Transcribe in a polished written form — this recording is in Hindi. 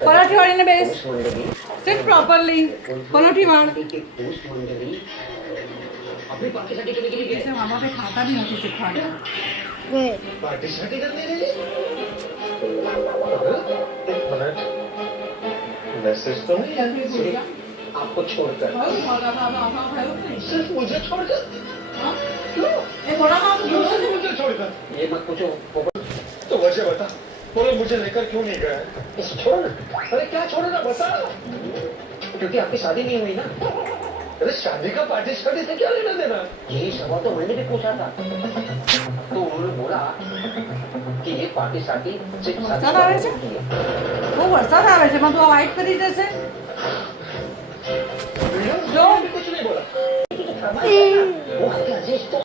पलटी वाली ने बेस सिट प्रॉपर्ली पलटी वाल अपनी पार्टी शादी करने के लिए कैसे मामा पे खाता भी नहीं सिखाया पार्टी शादी करने के लिए मैसेज तो नहीं है आपको छोड़कर सिर्फ मुझे छोड़कर मुझे छोड़कर ये मत पूछो तो वजह बता बोलो मुझे लेकर क्यों नहीं गया इसे छोड़ो ना अरे क्या छोड़ना बता क्योंकि आपकी शादी नहीं हुई ना अरे शादी का पार्टी शादी से क्या लेना देना यही सवाल तो मैंने भी पूछा था तो उन्होंने बोला कि ये पार्टी शादी सिर्फ वरसाद આવે છે वो वरसाद આવે છે मैं तो अवॉइड કરી દેશે जो कुछ नहीं बोला वो